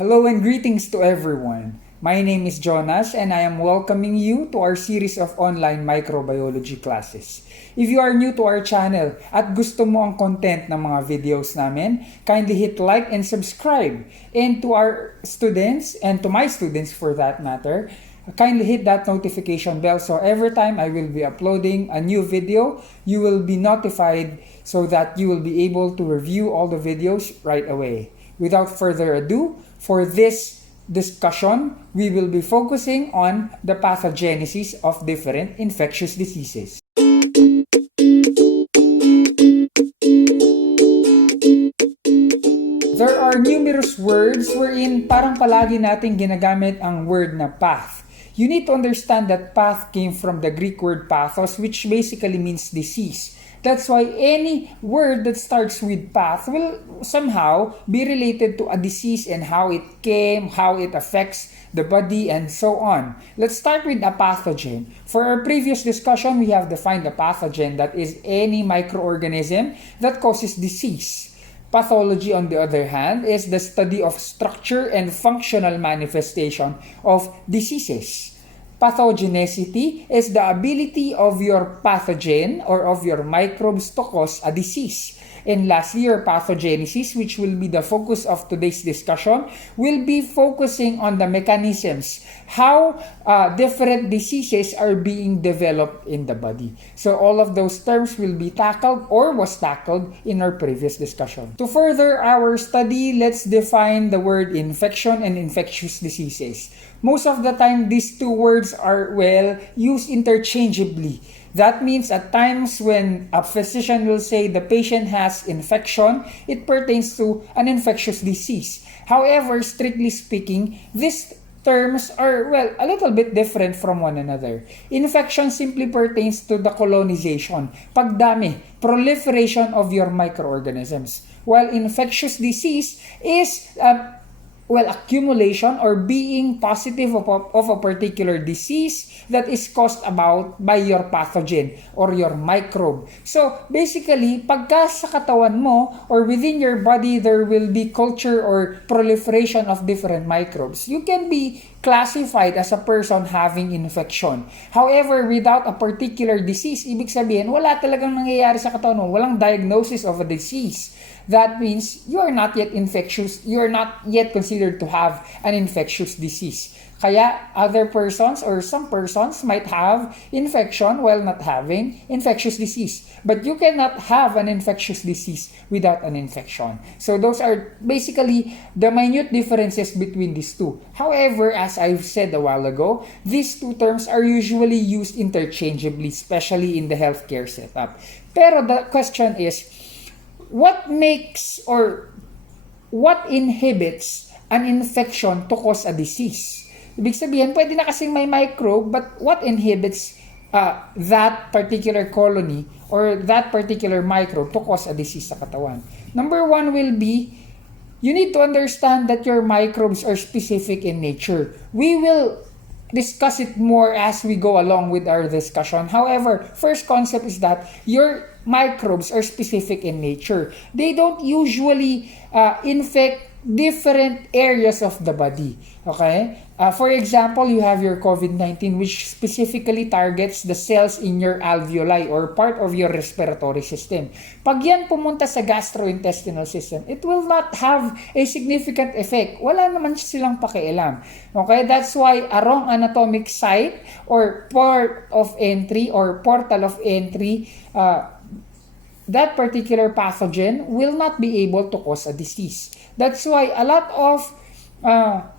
Hello and greetings to everyone. My name is Jonas and I am welcoming you to our series of online microbiology classes. If you are new to our channel at gusto mo ang content ng mga videos namin, kindly hit like and subscribe. And to our students, and to my students for that matter, kindly hit that notification bell so every time I will be uploading a new video, you will be notified so that you will be able to review all the videos right away. Without further ado, for this discussion, we will be focusing on the pathogenesis of different infectious diseases. There are numerous words wherein parang palagi nating ginagamit ang word na path. You need to understand that path came from the Greek word pathos, which basically means disease. That's why any word that starts with path will somehow be related to a disease and how it came, how it affects the body, and so on. Let's start with a pathogen. For our previous discussion, we have defined a pathogen, that is any microorganism that causes disease. Pathology, on the other hand, is the study of structure and functional manifestation of diseases. Pathogenicity is the ability of your pathogen or of your microbes to cause a disease. And lastly, your pathogenesis, which will be the focus of today's discussion, will be focusing on the mechanisms, how different diseases are being developed in the body. So all of those terms will be tackled or was tackled in our previous discussion. To further our study, let's define the word infection and infectious diseases. Most of the time, these two words are used interchangeably. That means at times when a physician will say the patient has infection, it pertains to an infectious disease. However, strictly speaking, these terms are, a little bit different from one another. Infection simply pertains to the colonization, pagdami, proliferation of your microorganisms. While infectious disease is accumulation or being positive of a particular disease that is caused about by your pathogen or your microbe. So basically, pagka sa katawan mo or within your body, there will be culture or proliferation of different microbes. You can be classified as a person having infection. However, without a particular disease, ibig sabihin, wala talagang nangyayari sa katawan mo, walang diagnosis of a disease. That means you are not yet infectious, you are not yet considered to have an infectious disease. Kaya other persons or some persons might have infection while not having infectious disease. But you cannot have an infectious disease without an infection. So those are basically the minute differences between these two. However, as I've said a while ago, these two terms are usually used interchangeably, especially in the healthcare setup. Pero the question is, what makes or what inhibits an infection to cause a disease? Ibig sabihin, pwede na kasing may microbe, but what inhibits that particular colony or that particular microbe to cause a disease sa katawan? Number one will be, you need to understand that your microbes are specific in nature. We will discuss it more as we go along with our discussion. However, first concept is that your microbes are specific in nature. They don't usually infect different areas of the body. Okay? For example, you have your COVID-19, which specifically targets the cells in your alveoli or part of your respiratory system. Pag yan pumunta sa gastrointestinal system, it will not have a significant effect. Wala naman silang pakialam. Okay? That's why a wrong anatomic site or port of entry or portal of entry, that particular pathogen will not be able to cause a disease. That's why a lot of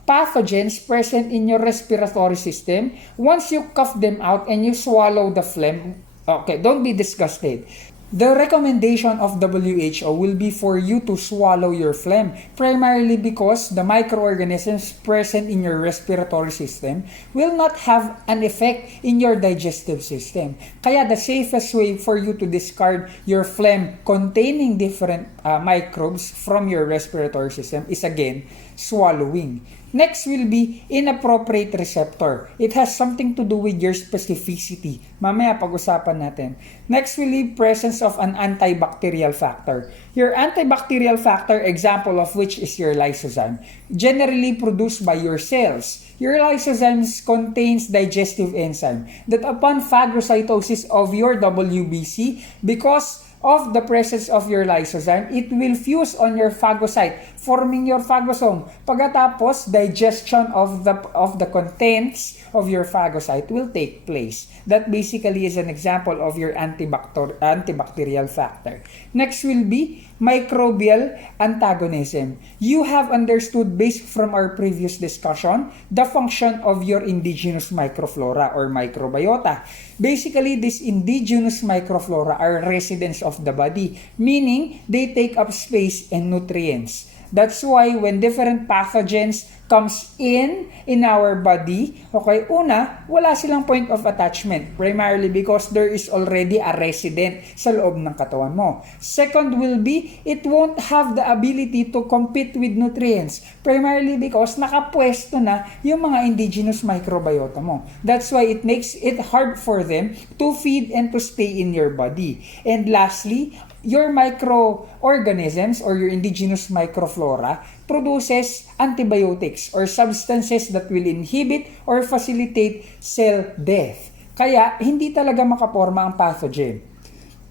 pathogens present in your respiratory system, once you cough them out and you swallow the phlegm, don't be disgusted. The recommendation of WHO will be for you to swallow your phlegm, primarily because the microorganisms present in your respiratory system will not have an effect in your digestive system. Kaya the safest way for you to discard your phlegm containing different microbes from your respiratory system is again, swallowing. Next will be inappropriate receptor. It has something to do with your specificity. Mamaya pag-usapan natin. Next will be presence of an antibacterial factor. Your antibacterial factor, example of which is your lysozyme, generally produced by your cells. Your lysozymes contains digestive enzyme that upon phagocytosis of your WBC, because of the presence of your lysozyme, it will fuse on your phagocyte, forming your phagosome. Pagkatapos, digestion of the contents of your phagocyte will take place. That basically is an example of your antibacterial factor. Next will be microbial antagonism. You have understood, based from our previous discussion, the function of your indigenous microflora or microbiota. Basically, these indigenous microflora are residents of the body, meaning they take up space and nutrients. That's why when different pathogens comes in our body, okay, una, wala silang point of attachment, primarily because there is already a resident sa loob ng katawan mo. Second will be, it won't have the ability to compete with nutrients, primarily because nakapwesto na yung mga indigenous microbiota mo. That's why it makes it hard for them to feed and to stay in your body. And lastly, your microorganisms or your indigenous microflora produces antibiotics or substances that will inhibit or facilitate cell death. Kaya, hindi talaga makaporma ang pathogen.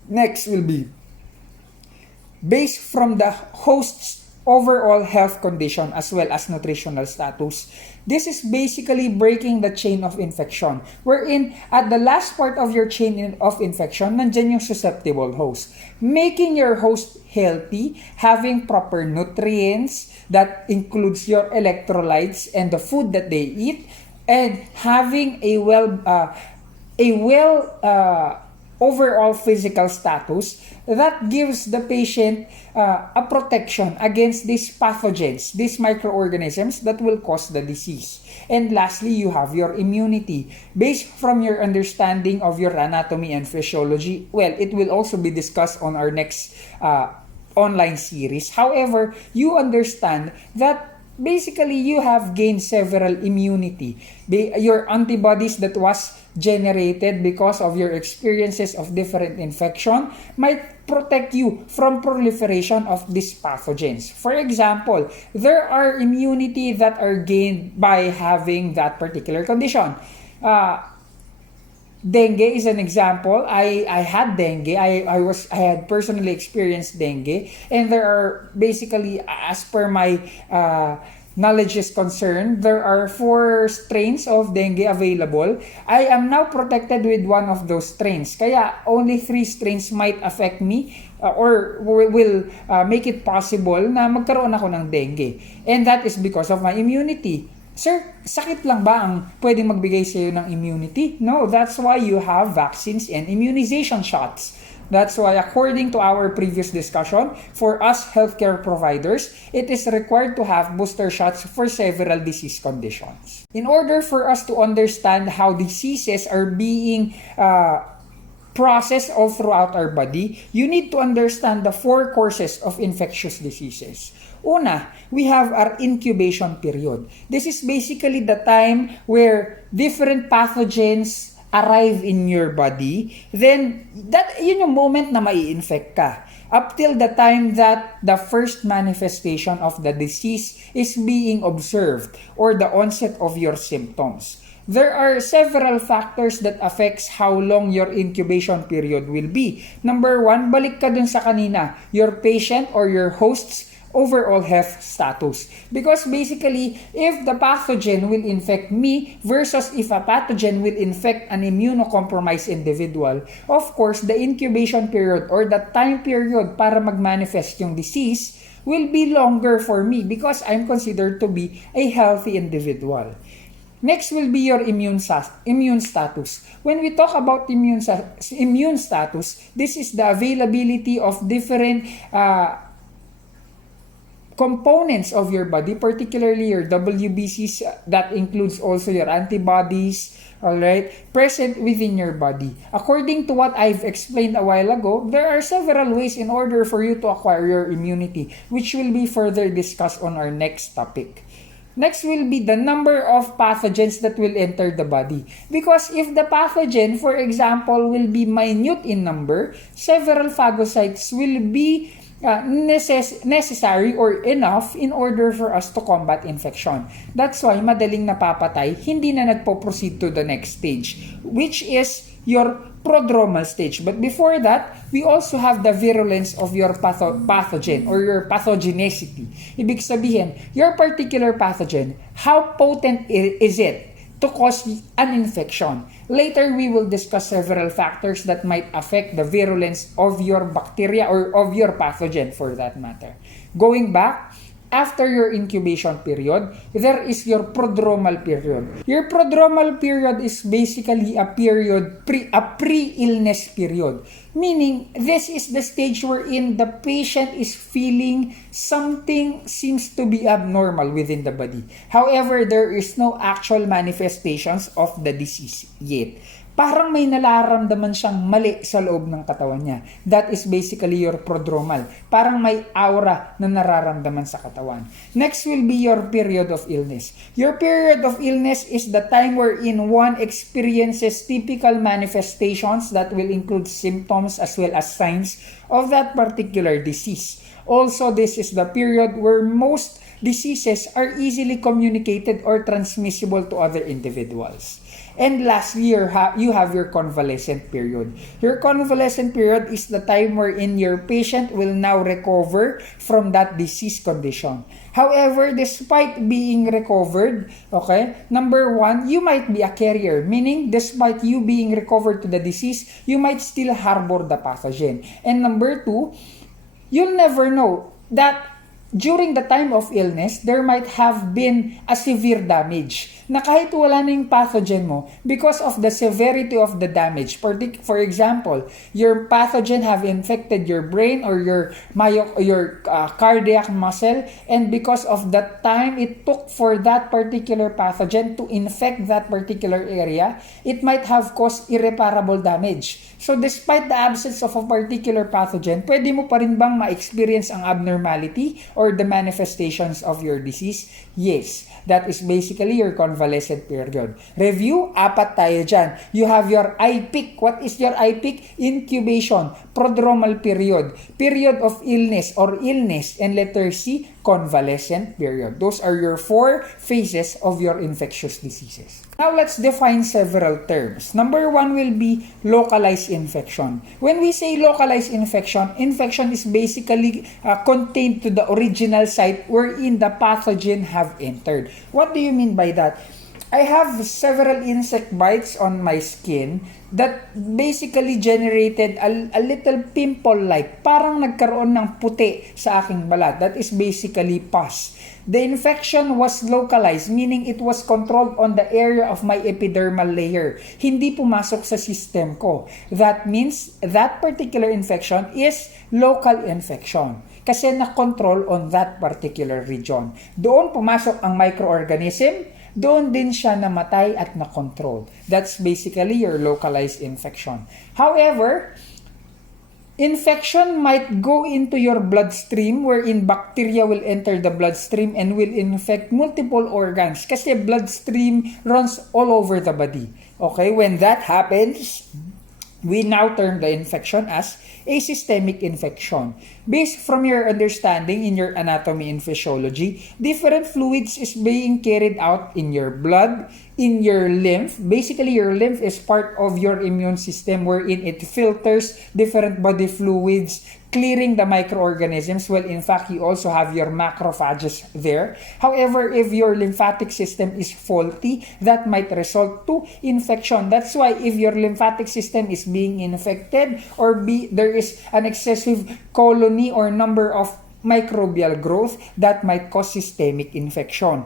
Next will be, based from the host's overall health condition as well as nutritional status. This is basically breaking the chain of infection, wherein at the last part of your chain of infection, nandyan yung susceptible host. Making your host healthy, having proper nutrients, that includes your electrolytes and the food that they eat, and having a overall physical status that gives the patient a protection against these pathogens, these microorganisms that will cause the disease. And lastly, you have your immunity. Based from your understanding of your anatomy and physiology, well, it will also be discussed on our next online series. However, you understand that basically you have gained several immunity. Your antibodies that was generated because of your experiences of different infection might protect you from proliferation of these pathogens. For example, there are immunity that are gained by having that particular condition. Dengue is an example. I had dengue. I had personally experienced dengue, and there are basically, as per my knowledge is concerned, there are 4 strains of dengue available. I am now protected with one of those strains. Kaya only 3 strains might affect me or will make it possible na magkaroon ako ng dengue. And that is because of my immunity. Sir, sakit lang ba ang pwedeng magbigay sa iyo ng immunity? No, that's why you have vaccines and immunization shots. That's why, according to our previous discussion, for us healthcare providers, it is required to have booster shots for several disease conditions. In order for us to understand how diseases are being processed all throughout our body, you need to understand the 4 courses of infectious diseases. Una, we have our incubation period. This is basically the time where different pathogens arrive in your body. Then, yun yung moment na mai-infect ka. Up till the time that the first manifestation of the disease is being observed or the onset of your symptoms. There are several factors that affects how long your incubation period will be. Number 1, balik ka dun sa kanina, your patient or your host's overall health status. Because basically, if the pathogen will infect me versus if a pathogen will infect an immunocompromised individual, of course, the incubation period or the time period para mag-manifest yung disease will be longer for me because I'm considered to be a healthy individual. Next will be your immune status. When we talk about immune status, this is the availability of different components of your body, particularly your WBCs, that includes also your antibodies, alright, present within your body. According to what I've explained a while ago, there are several ways in order for you to acquire your immunity, which will be further discussed on our next topic. Next will be the number of pathogens that will enter the body. Because if the pathogen, for example, will be minute in number, several phagocytes will be necessary or enough in order for us to combat infection. That's why madaling napapatay, hindi na nagpo-proceed to the next stage, which is your prodromal stage. But before that, we also have the virulence of your pathogen or your pathogenicity. Ibig sabihin, your particular pathogen, how potent is it to cause an infection? Later, we will discuss several factors that might affect the virulence of your bacteria or of your pathogen for that matter. Going back, after your incubation period, there is your prodromal period. Your prodromal period is basically a period, a pre-illness period. Meaning, this is the stage wherein the patient is feeling something seems to be abnormal within the body. However, there is no actual manifestations of the disease yet. Parang may nararamdaman siyang mali sa loob ng katawan niya. That is basically your prodromal. Parang may aura na nararamdaman sa katawan. Next will be your period of illness. Your period of illness is the time wherein one experiences typical manifestations that will include symptoms as well as signs of that particular disease. Also, this is the period where most diseases are easily communicated or transmissible to other individuals. And lastly, you have your convalescent period. Your convalescent period is the time wherein your patient will now recover from that disease condition. However, despite being recovered, number one, you might be a carrier, meaning despite you being recovered to the disease, you might still harbor the pathogen. And number two, you'll never know that during the time of illness, there might have been a severe damage na kahit wala na yung pathogen mo, because of the severity of the damage. For example, your pathogen have infected your brain or your cardiac muscle, and because of the time it took for that particular pathogen to infect that particular area, it might have caused irreparable damage. So despite the absence of a particular pathogen, pwede mo pa rin bang ma-experience ang abnormality or the manifestations of your disease? Yes. That is basically your convalescent period. Review, 4 tayo dyan. You have your I-peak. What is your I-peak? Incubation, prodromal period, period of illness or illness, and letter C, convalescent period. Those are your 4 phases of your infectious diseases. Now let's define several terms. Number 1 will be localized infection. When we say localized infection, infection is basically contained to the original site wherein the pathogen have entered. What do you mean by that? I have several insect bites on my skin that basically generated a little pimple-like. Parang nagkaroon ng puti sa aking balat. That is basically pus. The infection was localized, meaning it was controlled on the area of my epidermal layer. Hindi pumasok sa system ko. That means that particular infection is local infection. Kasi na-control on that particular region. Doon pumasok ang microorganism, doon din siya namatay at na-control. That's basically your localized infection. However, infection might go into your bloodstream wherein bacteria will enter the bloodstream and will infect multiple organs kasi bloodstream runs all over the body. Okay, when that happens, we now term the infection as a systemic infection. Based from your understanding in your anatomy and physiology, different fluids is being carried out in your blood, in your lymph. Basically, your lymph is part of your immune system wherein it filters different body fluids, clearing the microorganisms. Well, in fact, you also have your macrophages there. However, if your lymphatic system is faulty, that might result to infection. That's why if your lymphatic system is being infected or there is an excessive colony or number of microbial growth, that might cause systemic infection.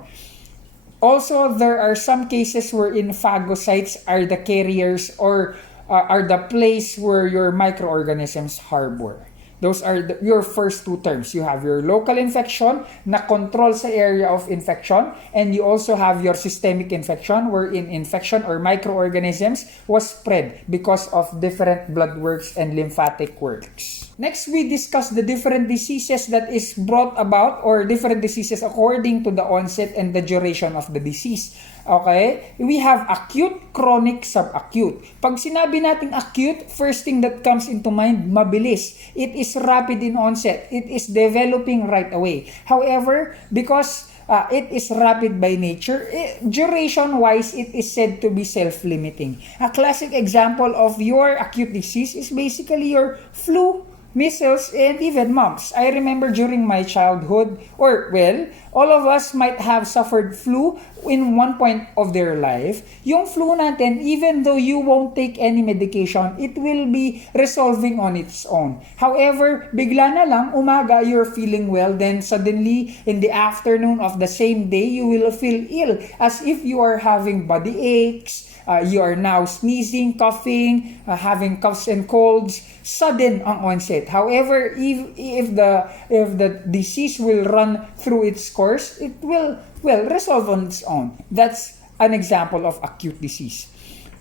Also, there are some cases wherein phagocytes are the carriers or are the place where your microorganisms harbor. Those are your first 2 terms. You have your local infection na control sa area of infection, and you also have your systemic infection wherein infection or microorganisms was spread because of different blood works and lymphatic works. Next, we discuss the different diseases that is brought about or different diseases according to the onset and the duration of the disease. Okay? We have acute, chronic, subacute. Pag sinabi nating acute, first thing that comes into mind, mabilis. It is rapid in onset. It is developing right away. However, because it is rapid by nature, duration-wise, it is said to be self-limiting. A classic example of your acute disease is basically your flu, measles, and even mumps. I remember during my childhood, all of us might have suffered flu in one point of their life. Yung flu natin, even though you won't take any medication, it will be resolving on its own. However, bigla na lang, umaga, you're feeling well, then suddenly, in the afternoon of the same day, you will feel ill, as if you are having body aches, you are now sneezing, coughing, having coughs and colds, sudden ang onset. However, if the disease will run through its course, it will resolve on its own. That's an example of acute disease.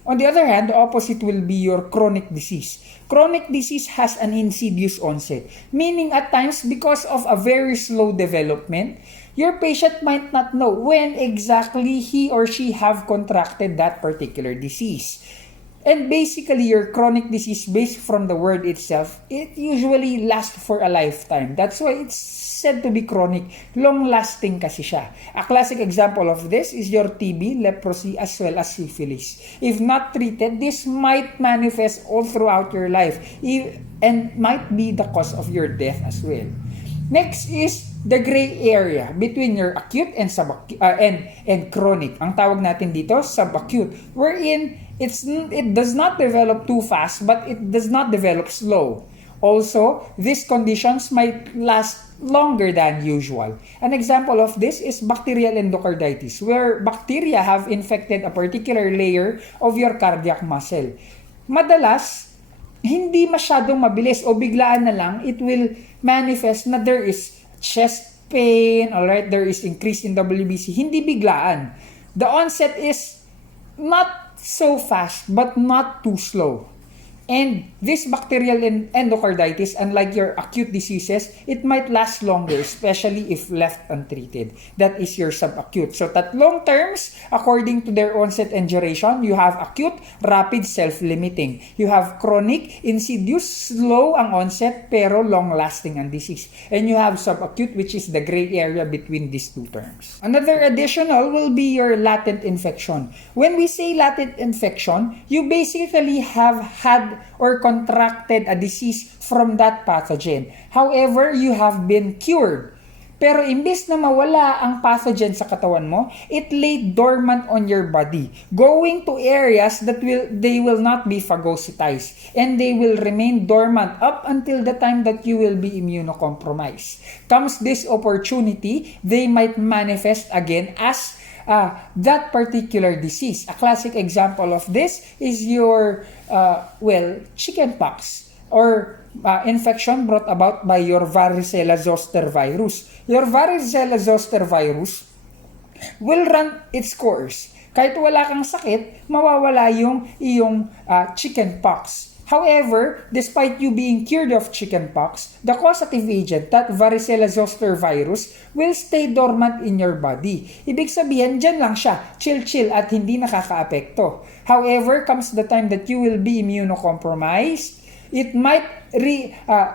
On the other hand, the opposite will be your chronic disease. Chronic disease has an insidious onset, meaning at times because of a very slow development, your patient might not know when exactly he or she have contracted that particular disease. And basically, your chronic disease, based from the word itself, it usually lasts for a lifetime. That's why it's said to be chronic. Long-lasting kasi siya. A classic example of this is your TB, leprosy, as well as syphilis. If not treated, this might manifest all throughout your life and might be the cause of your death as well. Next is the gray area between your acute and and chronic. Ang tawag natin dito, subacute, wherein it does not develop too fast, but it does not develop slow. Also, these conditions might last longer than usual. An example of this is bacterial endocarditis, where bacteria have infected a particular layer of your cardiac muscle. Madalas, hindi masyadong mabilis o biglaan na lang, it will manifest na there is chest pain, alright, there is increase in WBC. Hindi biglaan. The onset is not so fast but not too slow. And this bacterial endocarditis, unlike your acute diseases, it might last longer, especially if left untreated. That is your subacute. So, tatlong terms, according to their onset and duration, you have acute, rapid, self-limiting. You have chronic, insidious, slow ang onset, pero long-lasting ang disease. And you have subacute, which is the gray area between these two terms. Another additional will be your latent infection. When we say latent infection, you basically have had or contracted a disease from that pathogen. However, you have been cured. Pero imbes na mawala ang pathogen sa katawan mo, it lay dormant on your body, going to areas that they will not be phagocytized, and they will remain dormant up until the time that you will be immunocompromised. Comes this opportunity, they might manifest again as that particular disease. A classic example of this is your chickenpox or infection brought about by your varicella zoster virus. Your varicella zoster virus will run its course. Kahit wala kang sakit, mawawala yung iyong chickenpox. However, despite you being cured of chickenpox, the causative agent, that varicella zoster virus, will stay dormant in your body. Ibig sabihin, dyan lang siya, chill-chill at hindi nakakaapekto. However, comes the time that you will be immunocompromised, it might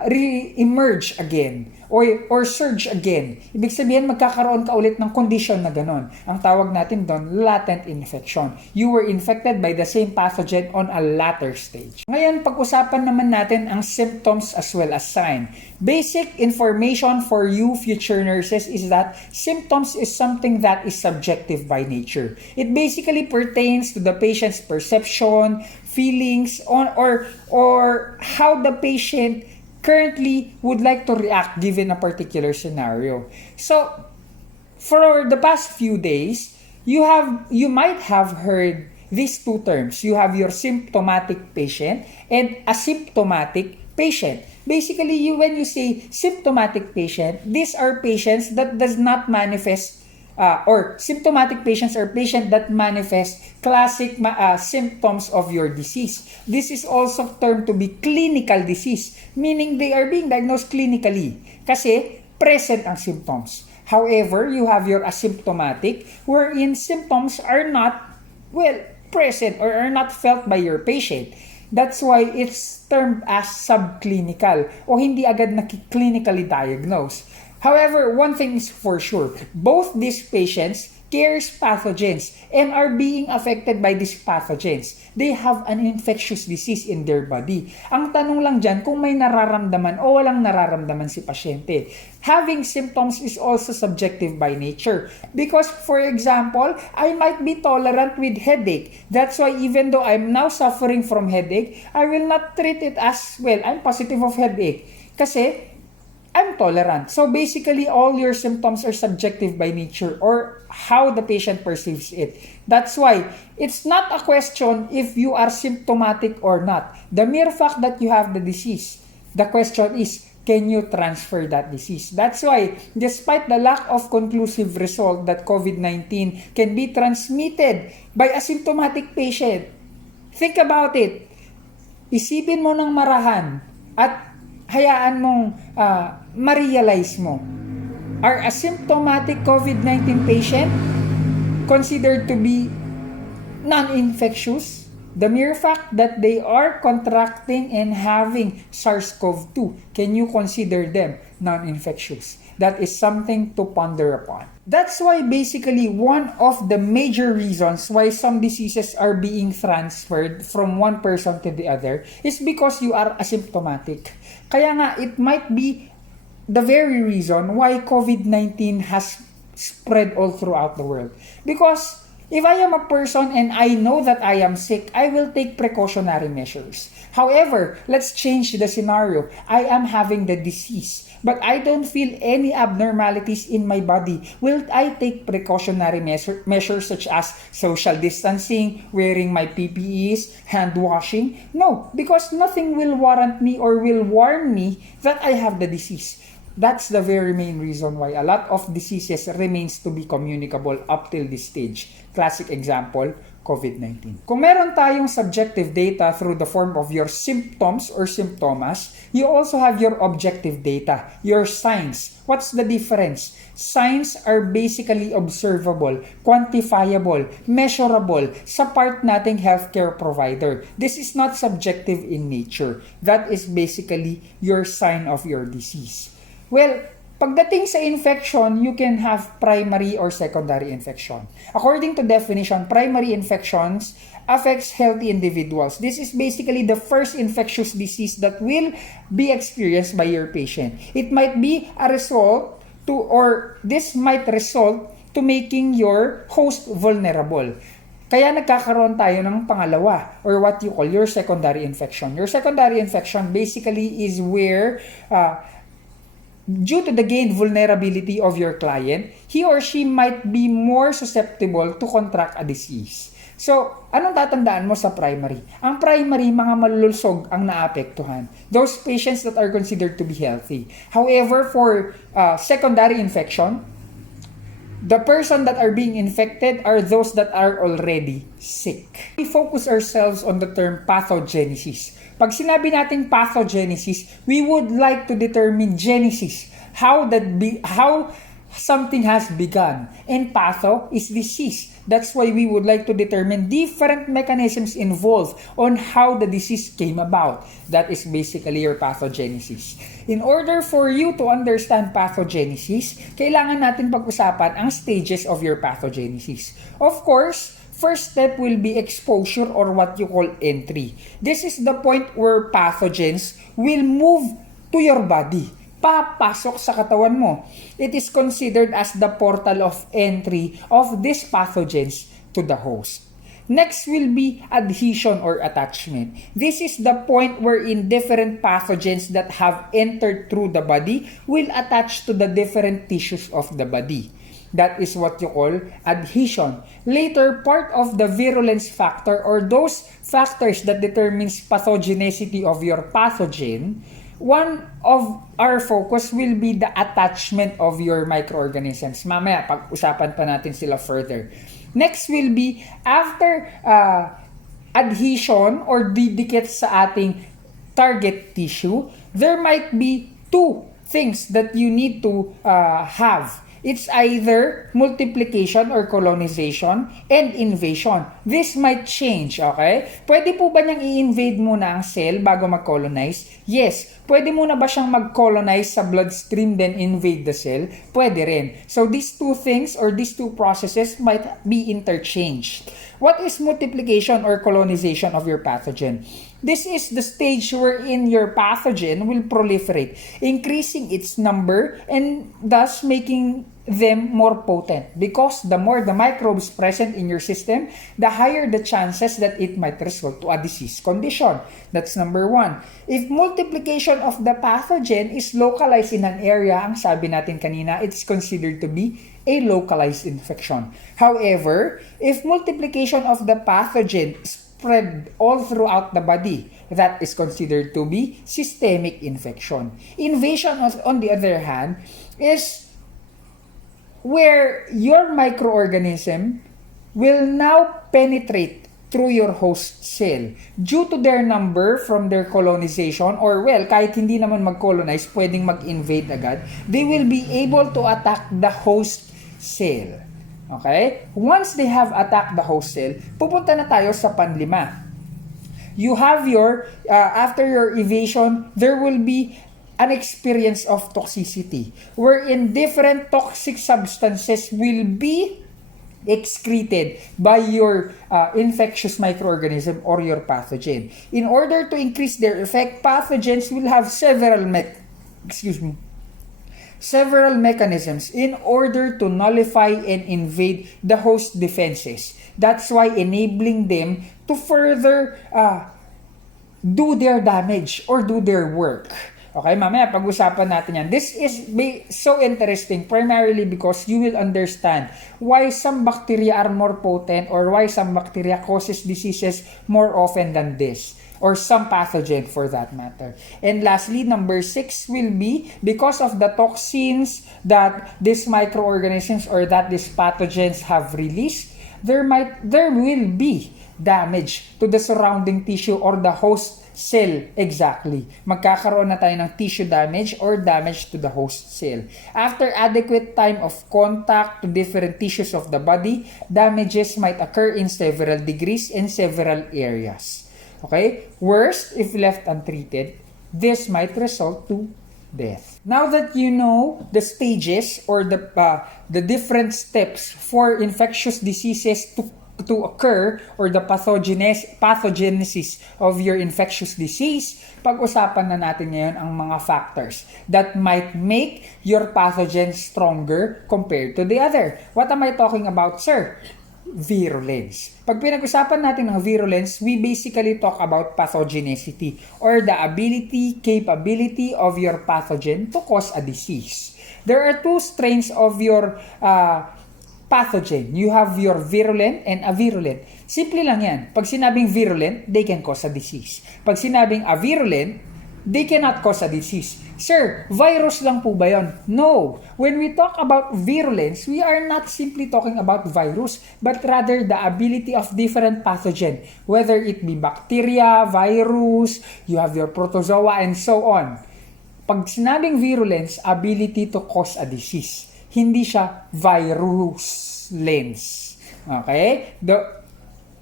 re-emerge again or surge again. Ibig sabihin, magkakaroon ka ulit ng condition na ganon. Ang tawag natin doon, latent infection. You were infected by the same pathogen on a later stage. Ngayon, pag-usapan naman natin ang symptoms as well as sign. Basic information for you future nurses is that symptoms is something that is subjective by nature. It basically pertains to the patient's perception, feelings, or how the patient currently would like to react given a particular scenario. So, for the past few days, you might have heard these two terms. You have your symptomatic patient and asymptomatic patient. Basically, when you say symptomatic patient, these are patients that does not manifest or symptomatic patients are patients that manifest classic symptoms of your disease. This is also termed to be clinical disease, meaning they are being diagnosed clinically kasi present ang symptoms. However, you have your asymptomatic wherein symptoms are not, present or are not felt by your patient. That's why it's termed as subclinical o hindi agad clinically diagnosed. However, one thing is for sure, both these patients carries pathogens and are being affected by these pathogens. They have an infectious disease in their body. Ang tanong lang dyan kung may nararamdaman o walang nararamdaman si pasyente. Having symptoms is also subjective by nature. Because, for example, I might be tolerant with headache. That's why even though I'm now suffering from headache, I will not treat it as, I'm positive of headache. Kasi, I'm tolerant. So basically, all your symptoms are subjective by nature or how the patient perceives it. That's why it's not a question if you are symptomatic or not. The mere fact that you have the disease, the question is, can you transfer that disease? That's why, despite the lack of conclusive result that COVID-19 can be transmitted by a symptomatic patient, think about it. Isipin mo ng marahan at hayaan mong ma-realize mo. Are asymptomatic COVID-19 patient considered to be non-infectious? The mere fact that they are contracting and having SARS-CoV-2, can you consider them non-infectious? That is something to ponder upon. That's why basically one of the major reasons why some diseases are being transferred from one person to the other is because you are asymptomatic. Kaya nga, it might be the very reason why COVID-19 has spread all throughout the world. Because if I am a person and I know that I am sick, I will take precautionary measures. However, let's change the scenario. I am having the disease, but I don't feel any abnormalities in my body. Will I take precautionary measures such as social distancing, wearing my PPEs, hand washing? No, because nothing will warrant me or will warn me that I have the disease. That's the very main reason why a lot of diseases remains to be communicable up till this stage. Classic example, COVID-19. Kung meron tayong subjective data through the form of your symptoms or symptomas, you also have your objective data, your signs. What's the difference? Signs are basically observable, quantifiable, measurable sa part nating healthcare provider. This is not subjective in nature. That is basically your sign of your disease. Well, pagdating sa infection, you can have primary or secondary infection. According to definition, primary infections affects healthy individuals. This is basically the first infectious disease that will be experienced by your patient. It might be a result to, or this might result to making your host vulnerable. Kaya nagkakaroon tayo ng pangalawa or what you call your secondary infection. Your secondary infection basically is where due to the gained vulnerability of your client, he or she might be more susceptible to contract a disease. So, anong tatandaan mo sa primary? Ang primary, mga malulusog ang naapektuhan. Those patients that are considered to be healthy. However, for secondary infection, the person that are being infected are those that are already sick. We focus ourselves on the term pathogenesis. Pag sinabi natin pathogenesis, we would like to determine genesis, how something has begun. And patho is disease. That's why we would like to determine different mechanisms involved on how the disease came about. That is basically your pathogenesis. In order for you to understand pathogenesis, kailangan natin pag-usapan ang stages of your pathogenesis. Of course, first step will be exposure or what you call entry. This is the point where pathogens will move to your body. Papasok sa katawan mo. It is considered as the portal of entry of these pathogens to the host. Next will be adhesion or attachment. This is the point wherein different pathogens that have entered through the body will attach to the different tissues of the body. That is what you call adhesion. Later, part of the virulence factor or those factors that determines pathogenicity of your pathogen one of our focus will be the attachment of your microorganisms. Mamaya, pag-usapan pa natin sila further. Next will be, after adhesion or didikit sa ating target tissue, there might be two things that you need to have. It's either multiplication or colonization and invasion. This might change, okay? Pwede po ba niyang i-invade muna ang cell bago mag-colonize? Yes. Pwede muna ba siyang mag-colonize sa bloodstream then invade the cell? Pwede rin. So these two things or these two processes might be interchanged. What is multiplication or colonization of your pathogen? This is the stage wherein your pathogen will proliferate, increasing its number and thus making them more potent. Because the more the microbes present in your system, the higher the chances that it might result to a disease condition. That's number one. If multiplication of the pathogen is localized in an area, ang sabi natin kanina, it's considered to be a localized infection. However, if multiplication of the pathogen spread all throughout the body, that is considered to be systemic infection. Invasion, on the other hand, is where your microorganism will now penetrate through your host cell. Due to their number from their colonization, or well, kahit hindi naman mag-colonize, pwedeng mag-invade agad, they will be able to attack the host cell. Okay? Once they have attacked the host cell, pupunta na tayo sa panlima. You have your, after your evasion, there will be an experience of toxicity, wherein different toxic substances will be excreted by your infectious microorganism or your pathogen. In order to increase their effect, pathogens will have several mechanisms in order to nullify and invade the host defenses. That's why enabling them to further do their damage or do their work. Okay, mamaya pag-usapan natin yan. This is so interesting primarily because you will understand why some bacteria are more potent or why some bacteria causes diseases more often than this, or some pathogen for that matter. And lastly, number 6 will be because of the toxins that these microorganisms or that these pathogens have released, there will be damage to the surrounding tissue or the host cell exactly. Magkakaroon na tayo ng tissue damage or damage to the host cell. After adequate time of contact to different tissues of the body, damages might occur in several degrees in several areas. Okay? Worst, if left untreated, this might result to death. Now that you know the stages or the different steps for infectious diseases to occur or the pathogenesis of your infectious disease, pag-usapan na natin ngayon ang mga factors that might make your pathogen stronger compared to the other. What am I talking about, sir? Virulence. Pag pinag-usapan natin ng virulence, we basically talk about pathogenicity or the capability of your pathogen to cause a disease. There are two strains of your pathogen. You have your virulent and avirulent. Simple lang yan. Pag sinabing virulent, they can cause a disease. Pag sinabing avirulent, they cannot cause a disease. Sir, virus lang po ba yun? No. When we talk about virulence, we are not simply talking about virus, but rather the ability of different pathogen. Whether it be bacteria, virus, you have your protozoa, and so on. Pag sinabing virulence, ability to cause a disease. Hindi siya virulence. Okay?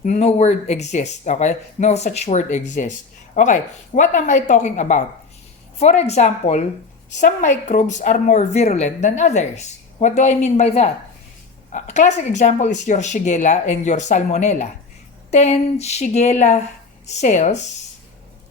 No word exists. Okay? No such word exists. Okay. What am I talking about? For example, some microbes are more virulent than others. What do I mean by that? A classic example is your Shigella and your Salmonella. 10 Shigella cells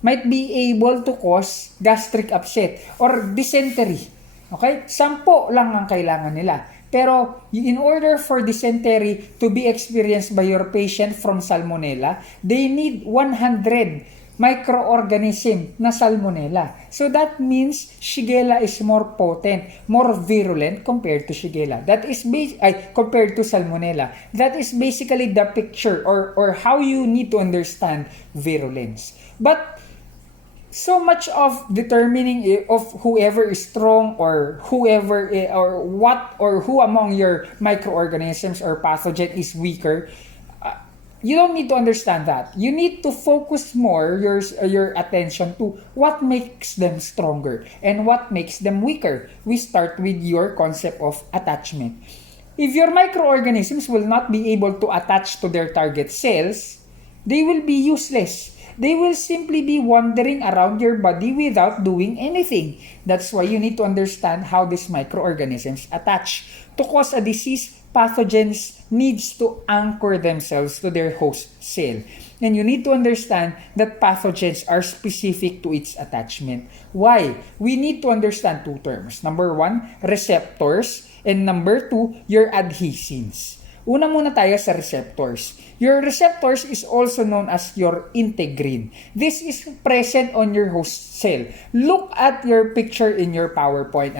might be able to cause gastric upset or dysentery. Okay? 10 lang ang kailangan nila. Pero in order for dysentery to be experienced by your patient from Salmonella, they need 100 microorganism na Salmonella. So that means Shigella is more potent, more virulent compared to Shigella. That is compared to Salmonella. That is basically the picture or how you need to understand virulence. But so much of determining of whoever is strong or whoever or what or who among your microorganisms or pathogen is weaker. You don't need to understand that. You need to focus more your attention to what makes them stronger and what makes them weaker. We start with your concept of attachment. If your microorganisms will not be able to attach to their target cells, they will be useless. They will simply be wandering around your body without doing anything. That's why you need to understand how these microorganisms attach. To cause a disease, pathogens needs to anchor themselves to their host cell. And you need to understand that pathogens are specific to its attachment. Why? We need to understand two terms. Number one, receptors. And number two, your adhesins. Una muna tayo sa receptors. Your receptors is also known as your integrin. This is present on your host cell. Look at your picture in your PowerPoint.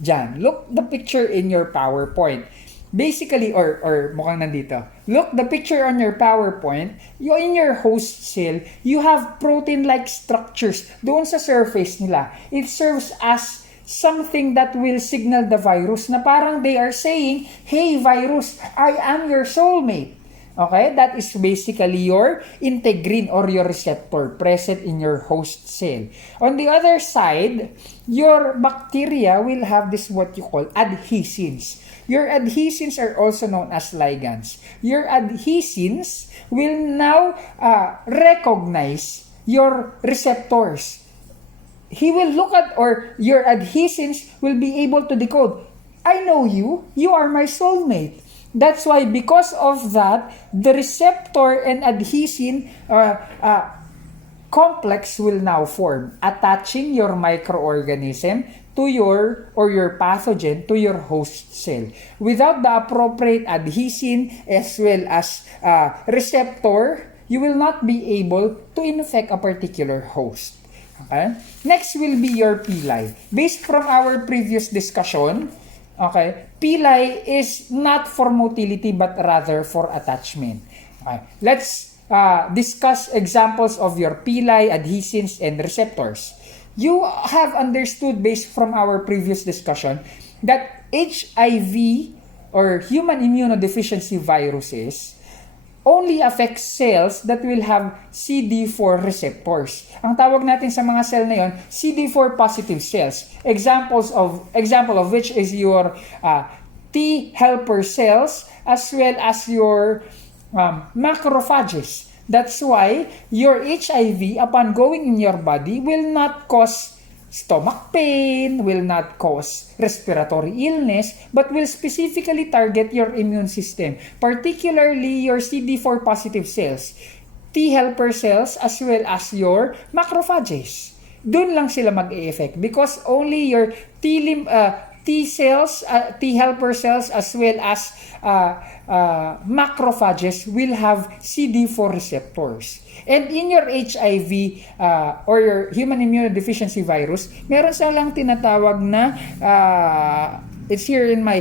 Diyan. Look the picture in your PowerPoint. Basically, or mukhang nandito. Look, the picture on your PowerPoint, in your host cell, you have protein-like structures doon sa surface nila. It serves as something that will signal the virus na parang they are saying, hey virus, I am your soulmate. Okay? That is basically your integrin or your receptor present in your host cell. On the other side, your bacteria will have this what you call adhesins. Your adhesins are also known as ligands. Your adhesins will now recognize your receptors. He will look at, or your adhesins will be able to decode, I know you, you are my soulmate. That's why because of that, the receptor and adhesin complex will now form, attaching your microorganism to your pathogen to your host cell. Without the appropriate adhesin as well as receptor, you will not be able to infect a particular host. Okay? Next will be your pili. Based from our previous discussion, okay, pili is not for motility but rather for attachment. Okay. Let's discuss examples of your pili, adhesins, and receptors. You have understood based from our previous discussion that HIV or human immunodeficiency viruses only affects cells that will have CD4 receptors. Ang tawag natin sa mga cell na yon, CD4 positive cells. Example of which is your T helper cells as well as your macrophages. That's why your HIV upon going in your body will not cause stomach pain, will not cause respiratory illness, but will specifically target your immune system, particularly your CD4 positive cells, T helper cells, as well as your macrophages. Doon lang sila mag-e-effect because only your T cells, T helper cells, as well as macrophages will have CD4 receptors. And in your HIV or your human immunodeficiency virus, meron silang tinatawag na it's here in my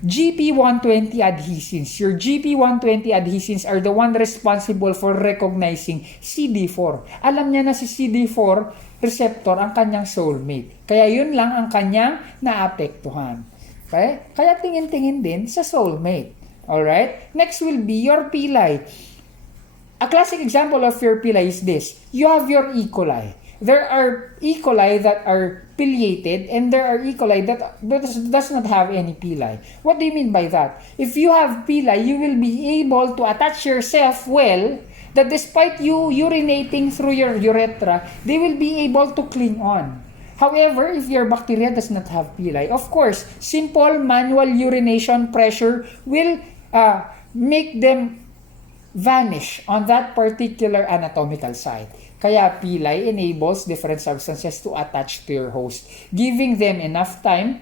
GP120 adhesins. Your GP120 adhesins are the one responsible for recognizing CD4. Alam niya na si CD4 receptor ang kanyang soulmate. Kaya yun lang ang kanyang naapektuhan. Okay? Kaya tingin-tingin din sa soulmate. Alright? Next will be your pili. A classic example of your pili is this. You have your E. coli. There are E. coli that are pileated and there are E. coli that does not have any pili. What do you mean by that? If you have pili, you will be able to attach yourself well that despite you urinating through your urethra, they will be able to cling on. However, if your bacteria does not have pili, of course, simple manual urination pressure will make them vanish on that particular anatomical site. Kaya pili enables different substances to attach to your host, giving them enough time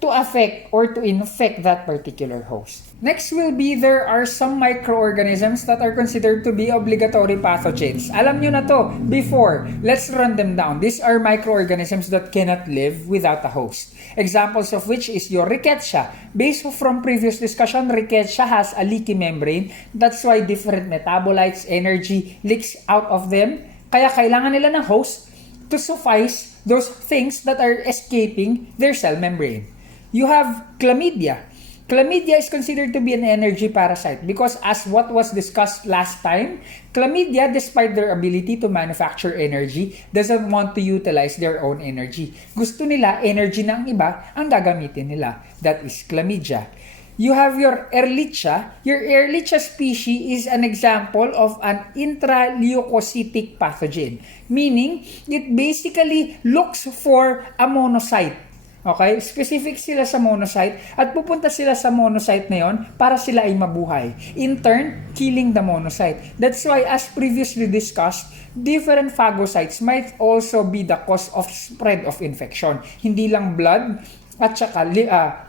to affect or to infect that particular host. Next will be there are some microorganisms that are considered to be obligatory pathogens. Alam nyo na to before. Let's run them down. These are microorganisms that cannot live without a host. Examples of which is your rickettsia. Based from previous discussion, rickettsia has a leaky membrane. That's why different metabolites, energy leaks out of them. Kaya kailangan nila ng host to suffice those things that are escaping their cell membrane. You have chlamydia. Chlamydia is considered to be an energy parasite because as what was discussed last time, chlamydia, despite their ability to manufacture energy, doesn't want to utilize their own energy. Gusto nila, energy ng iba ang gagamitin nila. That is chlamydia. You have your Ehrlichia. Your Ehrlichia species is an example of an intraleukocytic pathogen, meaning it basically looks for a monocyte. Okay? Specific sila sa monocyte at pupunta sila sa monocyte na yon para sila ay mabuhay. In turn, killing the monocyte. That's why, as previously discussed, different phagocytes might also be the cause of spread of infection. Hindi lang blood at saka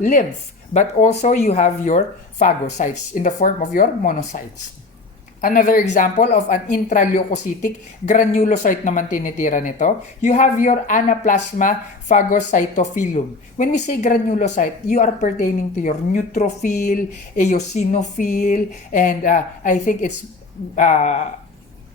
lymph, but also you have your phagocytes in the form of your monocytes. Another example of an intraleukocytic granulocyte naman tinitira nito, you have your Anaplasma phagocytophilum. When we say granulocyte, you are pertaining to your neutrophil, eosinophil, and I think it's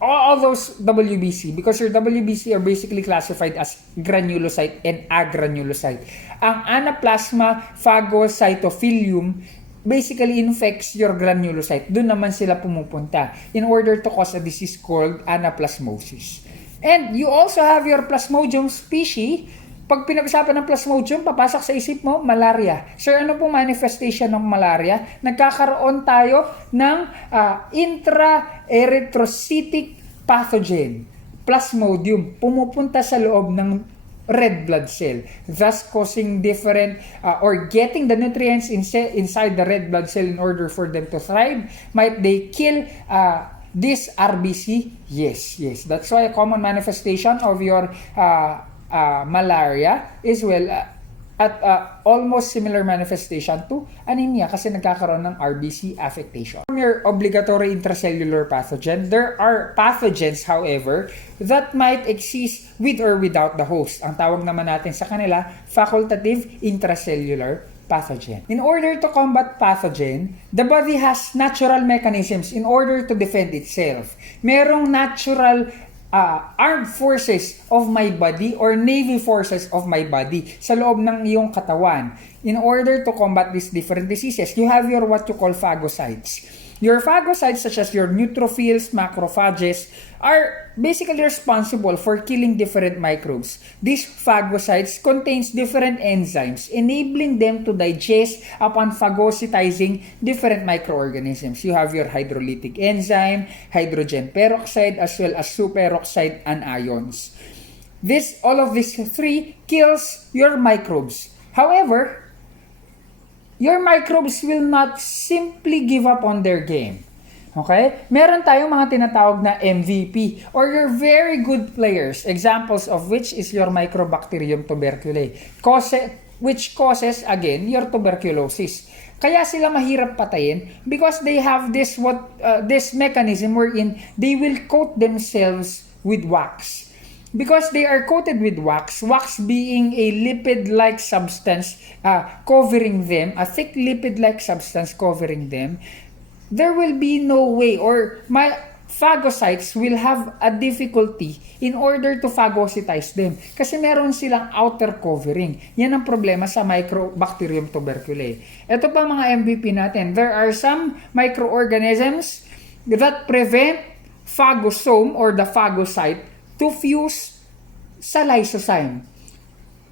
all those WBC, because your WBC are basically classified as granulocyte and agranulocyte. Ang Anaplasma phagocytophilum basically infects your granulocyte. Doon naman sila pumupunta in order to cause a disease called anaplasmosis. And you also have your Plasmodium species. Pag pinag-usapan ng Plasmodium, papasok sa isip mo, malaria. Sir, ano pong manifestation ng malaria? Nagkakaroon tayo ng intra-erythrocytic pathogen, Plasmodium, pumupunta sa loob ng red blood cell, thus causing different or getting the nutrients inside the red blood cell in order for them to thrive. Might they kill this RBC? Yes. That's why a common manifestation of your malaria is at almost similar manifestation to anemia kasi nagkakaroon ng RBC affectation. From your obligatory intracellular pathogen, there are pathogens, however, that might exist with or without the host. Ang tawag naman natin sa kanila, facultative intracellular pathogen. In order to combat pathogen, the body has natural mechanisms in order to defend itself. Merong natural armed forces of my body or navy forces of my body sa loob ng iyong katawan. In order to combat these different diseases, you have your what you call phagocytes. Your phagocytes, such as your neutrophils, macrophages, are basically responsible for killing different microbes. These phagocytes contains different enzymes, enabling them to digest upon phagocytizing different microorganisms. You have your hydrolytic enzyme, hydrogen peroxide, as well as superoxide anions. All of these three kills your microbes. However, your microbes will not simply give up on their game. Okay? Meron tayong mga tinatawag na MVP or your very good players, examples of which is your Microbacterium tuberculae, which causes, again, your tuberculosis. Kaya sila mahirap patayin because they have this mechanism wherein they will coat themselves with wax. Because they are coated with wax being a lipid-like substance covering them, a thick lipid-like substance covering them, there will be no way or my phagocytes will have a difficulty in order to phagocytize them. Kasi meron silang outer covering. Yan ang problema sa Microbacterium tuberculae. Ito pa mga MVP natin. There are some microorganisms that prevent phagosome or the phagocyte to fuse sa lysozyme.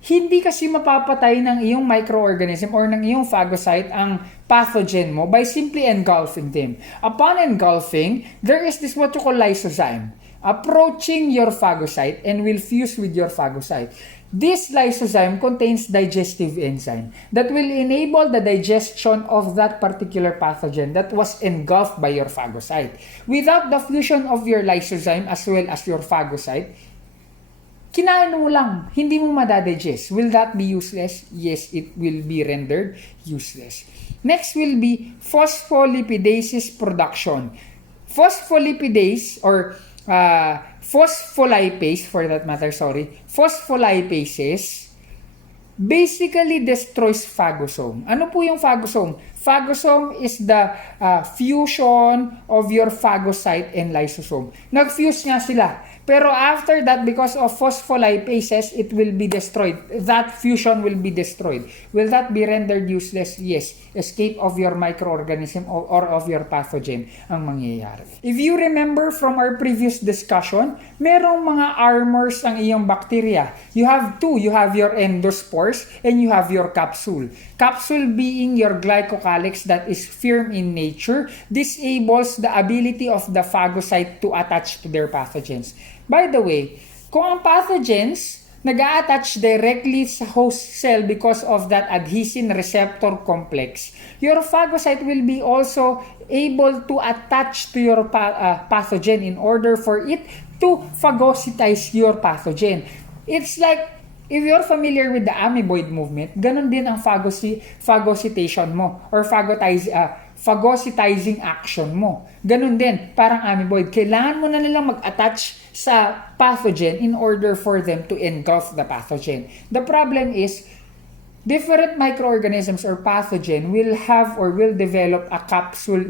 Hindi kasi mapapatay ng iyong microorganism or ng iyong phagocyte ang pathogen mo by simply engulfing them. Upon engulfing, there is this what you call lysozyme approaching your phagocyte and will fuse with your phagocyte. This lysozyme contains digestive enzyme that will enable the digestion of that particular pathogen that was engulfed by your phagocyte. Without the fusion of your lysozyme as well as your phagocyte, kinain mo lang, hindi mo madadigest. Will that be useless? Yes, it will be rendered useless. Next will be phospholipidases production. Phospholipidase or phospholipase for that matter, phospholipases basically destroys phagosome. Ano po yung phagosome? Phagosome is the fusion of your phagocyte and lysosome. Nag-fuse nga sila. Pero after that, because of phospholipases, it will be destroyed. That fusion will be destroyed. Will that be rendered useless? Yes. Escape of your microorganism or of your pathogen ang mangyayari. If you remember from our previous discussion, merong mga armors ang iyong bacteria. You have two. You have your endospores and you have your capsule. Capsule being your glycocalyx that is firm in nature, disables the ability of the phagocyte to attach to their pathogens. By the way, kung ang pathogens nag-a-attach directly sa host cell because of that adhesin receptor complex, your phagocyte will be also able to attach to your pathogen in order for it to phagocytize your pathogen. It's like, if you're familiar with the amoeboid movement, ganun din ang phagocytation mo or phagocytizing action mo. Ganun din, parang amoeboid. Kailangan mo na nilang mag-attach sa pathogen in order for them to engulf the pathogen. The problem is, different microorganisms or pathogen will have or will develop a capsule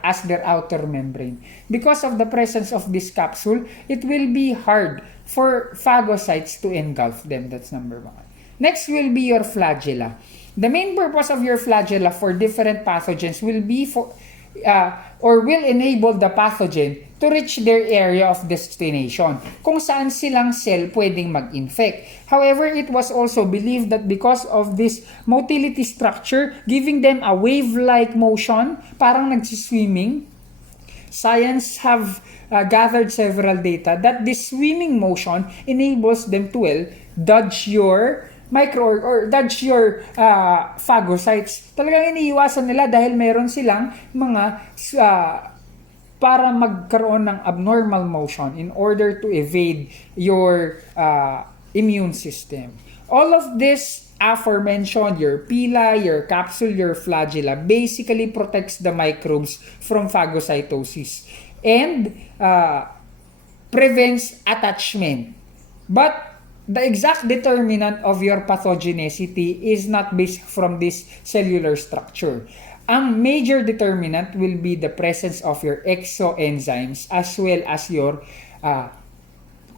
as their outer membrane. Because of the presence of this capsule, it will be hard for phagocytes to engulf them. That's number one. Next will be your flagella. The main purpose of your flagella for different pathogens will be or will enable the pathogen to reach their area of destination, kung saan silang cell pwedeng mag-infect. However, it was also believed that because of this motility structure, giving them a wave-like motion, parang nagsiswimming, science have gathered several data that this swimming motion enables them to dodge your phagocytes. Talagang iniiwasan nila dahil meron silang mga para magkaroon ng abnormal motion in order to evade your immune system. All of this aforementioned, your pila, your capsule, your flagella, basically protects the microbes from phagocytosis and prevents attachment. But the exact determinant of your pathogenicity is not based from this cellular structure. Ang major determinant will be the presence of your exoenzymes as well as your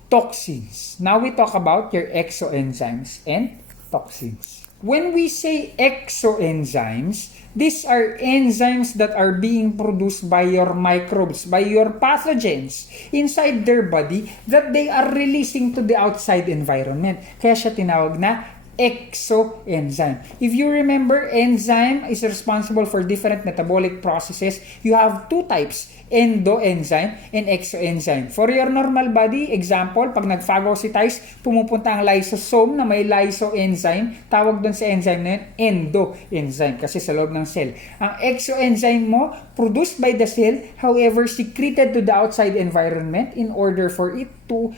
toxins. Now we talk about your exoenzymes and toxins. When we say exoenzymes, these are enzymes that are being produced by your microbes, by your pathogens inside their body that they are releasing to the outside environment. Kaya siya tinawag na exoenzyme. If you remember, enzyme is responsible for different metabolic processes. You have two types, endoenzyme and exoenzyme. For your normal body, example, pag nag-phagocytize, pumupunta ang lysosome na may lysoenzyme, tawag doon sa enzyme na yun, endoenzyme, kasi sa loob ng cell. Ang exoenzyme mo, produced by the cell, however, secreted to the outside environment in order for it to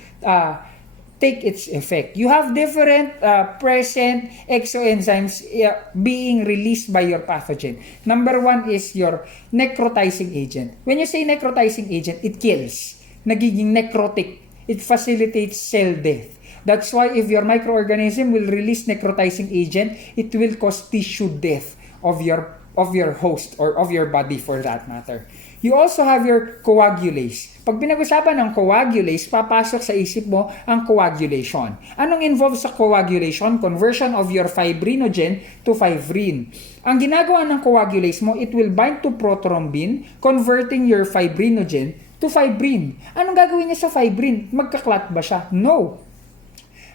take its effect. You have different present exoenzymes being released by your pathogen. Number one is your necrotizing agent. When you say necrotizing agent, it kills. Nagiging necrotic. It facilitates cell death. That's why if your microorganism will release necrotizing agent, it will cause tissue death of your host or of your body for that matter. You also have your coagulase. Pag pinag-usapan ng coagulase, papasok sa isip mo ang coagulation. Anong involved sa coagulation? Conversion of your fibrinogen to fibrin. Ang ginagawa ng coagulase mo, it will bind to prothrombin, converting your fibrinogen to fibrin. Anong gagawin niya sa fibrin? Magkaklat ba siya? No.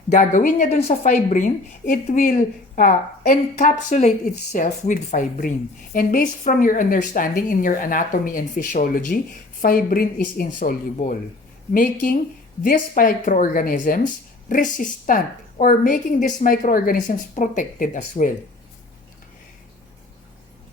Gagawin niya dun sa fibrin, it will encapsulate itself with fibrin. And based from your understanding in your anatomy and physiology, fibrin is insoluble, making these microorganisms resistant or making these microorganisms protected as well.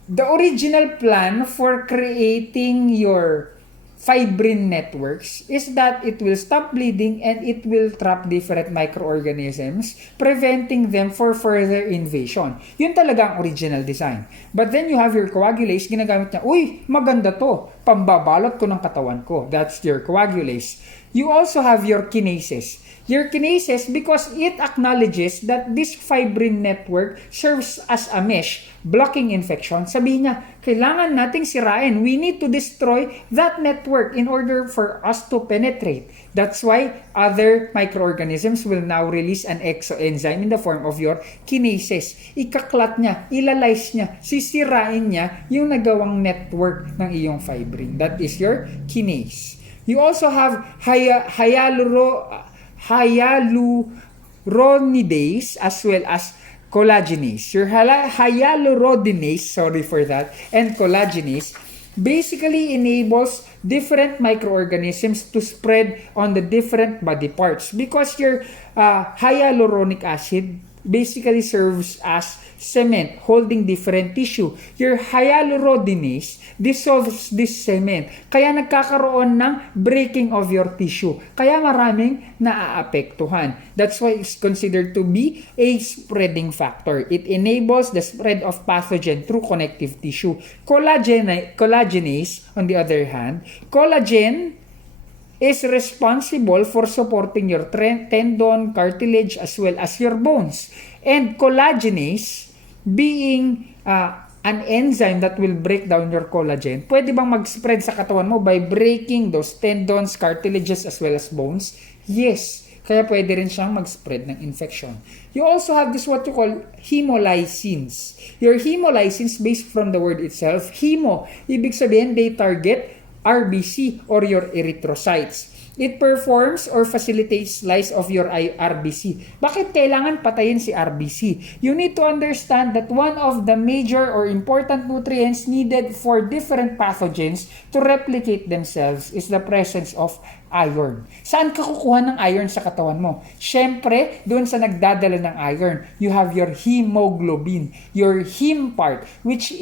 The original plan for creating your fibrin networks is that it will stop bleeding and it will trap different microorganisms, preventing them for further invasion. Yun talaga ang original design. But then you have your coagulase, ginagamit niya, uy, maganda to. pambabalot ko ng katawan ko. That's your coagulase. You also have your kinases. Your kinases, because it acknowledges that this fibrin network serves as a mesh, blocking infection. Sabihin niya, kailangan nating sirain. We need to destroy that network in order for us to penetrate. That's why other microorganisms will now release an exoenzyme in the form of your kinases. Ikaklat niya, ilalize niya, sisirain niya yung nagawang network ng iyong fibrin. That is your kinase. You also have hyaluronidase as well as collagenase. Your hyaluronidase, sorry for that, and collagenase basically enables different microorganisms to spread on the different body parts because your hyaluronic acid basically serves as cement holding different tissue. Your hyaluronidase dissolves this cement. Kaya nagkakaroon ng breaking of your tissue. Kaya maraming naaapektuhan. That's why it's considered to be a spreading factor. It enables the spread of pathogen through connective tissue. Collagenase, on the other hand, collagen is responsible for supporting your tendon, cartilage, as well as your bones. And collagenase, being an enzyme that will break down your collagen, pwede bang mag-spread sa katawan mo by breaking those tendons, cartilages, as well as bones? Yes. Kaya pwede rin siyang mag-spread ng infection. You also have this what you call hemolysins. Your hemolysins, based from the word itself, hemo, ibig sabihin they target RBC or your erythrocytes. It performs or facilitates lysis of your RBC. Bakit kailangan patayin si RBC? You need to understand that one of the major or important nutrients needed for different pathogens to replicate themselves is the presence of iron. Saan ka kukuha ng iron sa katawan mo? Siyempre, doon sa nagdadala ng iron, you have your hemoglobin, your heme part, which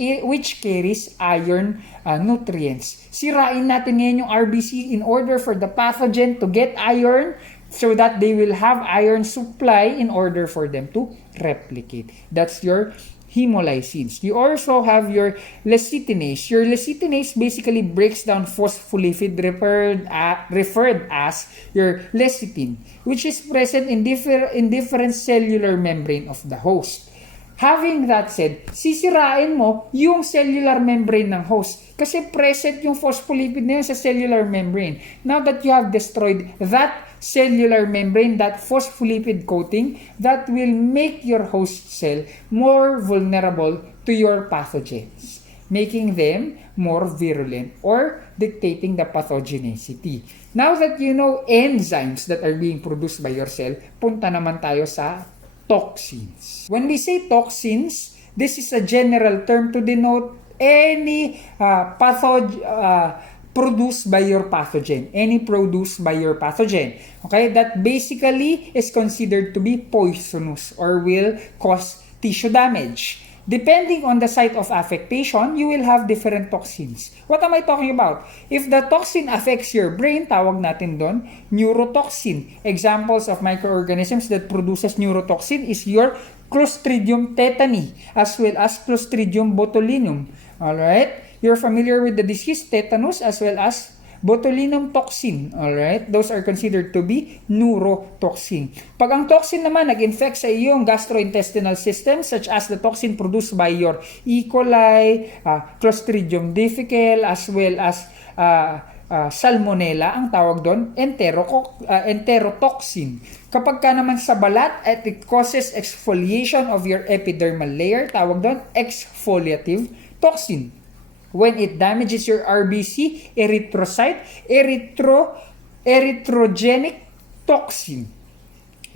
carries iron nutrients. Sirain natin ngayon yung RBC in order for the pathogen to get iron so that they will have iron supply in order for them to replicate. That's your hemolysins. You also have your lecithinase. Your lecithinase basically breaks down phospholipid referred as your lecithin, which is present in different cellular membrane of the host. Having that said, sisirain mo yung cellular membrane ng host kasi present yung phospholipid na yun sa cellular membrane. Now that you have destroyed that cellular membrane, that phospholipid coating, that will make your host cell more vulnerable to your pathogens, making them more virulent or dictating the pathogenicity. Now that you know enzymes that are being produced by your cell, punta naman tayo sa toxins. When we say toxins, this is a general term to denote any produced by your pathogen. Any produced by your pathogen. Okay? That basically is considered to be poisonous or will cause tissue damage. Depending on the site of affectation, you will have different toxins. What am I talking about? If the toxin affects your brain, tawag natin doon neurotoxin. Examples of microorganisms that produces neurotoxin is your Clostridium tetani as well as Clostridium botulinum. Alright? You're familiar with the disease tetanus as well as botulinum toxin. Alright? Those are considered to be neurotoxin. Pag ang toxin naman nag-infect sa iyong gastrointestinal system such as the toxin produced by your E. coli, Clostridium difficile as well as salmonella, ang tawag doon, enterotoxin. Kapag ka naman sa balat at it causes exfoliation of your epidermal layer, tawag doon, exfoliative toxin. When it damages your RBC, erythrocyte, erythrogenic toxin.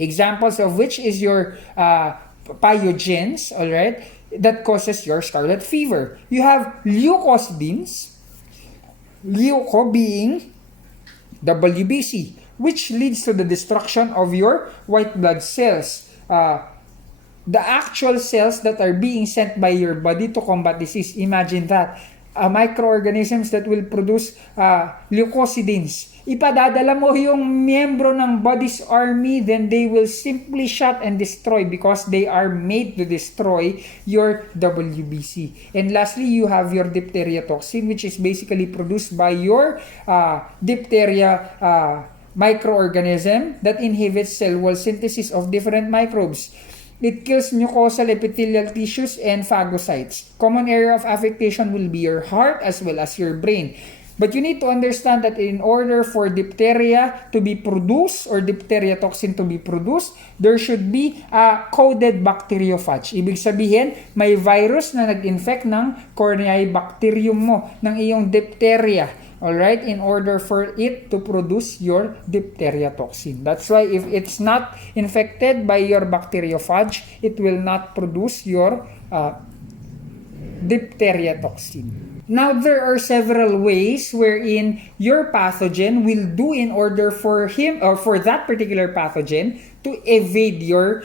Examples of which is your pathogens, alright, that causes your scarlet fever. You have leucocidins, leuco being WBC, which leads to the destruction of your white blood cells. The actual cells that are being sent by your body to combat disease. Imagine that. microorganisms that will produce leucocidins. Ipadadala mo yung miyembro ng body's army, then they will simply shot and destroy because they are made to destroy your WBC. And lastly, you have your diphtheria toxin, which is basically produced by your diphtheria microorganism that inhibits cell wall synthesis of different microbes. It kills mucosal epithelial tissues and phagocytes. Common area of affectation will be your heart as well as your brain. But you need to understand that in order for diphtheria to be produced or diphtheria toxin to be produced, there should be a coded bacteriophage. Ibig sabihin, may virus na nag-infect ng Corneae bacterium mo, ng iyong diphtheria. Alright, in order for it to produce your diphtheria toxin. That's why if it's not infected by your bacteriophage, it will not produce your diphtheria toxin. Now, there are several ways wherein your pathogen will do in order for him or for that particular pathogen to evade your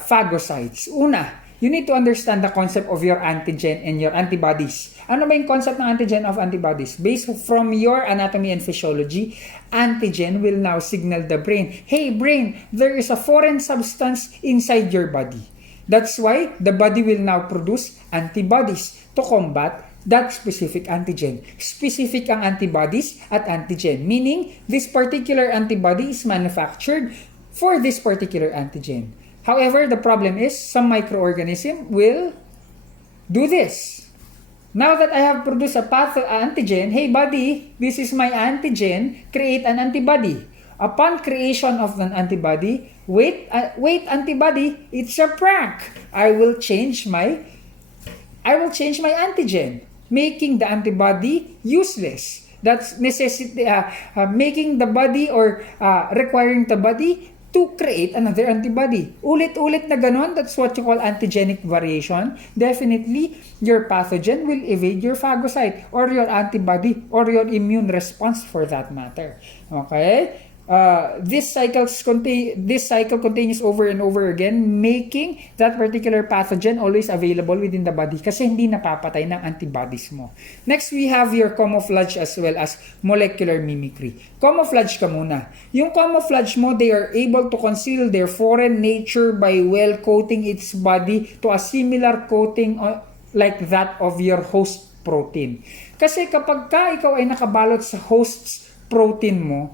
phagocytes. Una, you need to understand the concept of your antigen and your antibodies. Ano ba yung concept ng antigen of antibodies? Based from your anatomy and physiology, antigen will now signal the brain, hey brain, there is a foreign substance inside your body. That's why the body will now produce antibodies to combat that specific antigen. Specific ang antibodies at antigen, meaning this particular antibody is manufactured for this particular antigen. However, the problem is some microorganism will do this. Now that I have produced a antigen, hey buddy, this is my antigen, create an antibody. Upon creation of an antibody, wait antibody, it's a prank. I will change my antigen, making the antibody useless. That's making the body or requiring the body to create another antibody. Ulit-ulit na ganon, that's what you call antigenic variation. Definitely, your pathogen will evade your phagocyte or your antibody or your immune response for that matter. Okay? This cycle continues over and over again, making that particular pathogen always available within the body kasi hindi napapatay ng antibodies mo. Next, we have your camouflage as well as molecular mimicry. Camouflage ka muna. Yung camouflage mo, they are able to conceal their foreign nature by well coating its body to a similar coating like that of your host protein. Kasi kapag ikaw ay nakabalot sa host protein mo,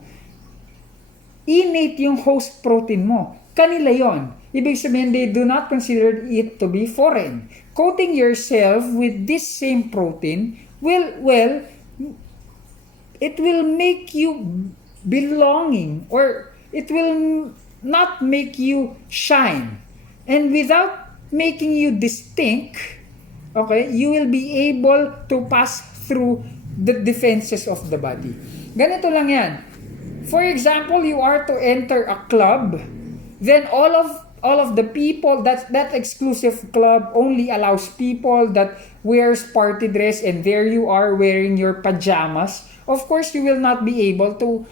innate yung host protein mo. Kanila yon. Ibig sabihin, they do not consider it to be foreign. Coating yourself with this same protein it will make you belonging or it will not make you shine. And without making you distinct, okay, you will be able to pass through the defenses of the body. Ganito lang yan. For example, you are to enter a club, then all of the people, that exclusive club only allows people that wears party dress, and there you are wearing your pajamas. Of course, you will not be able to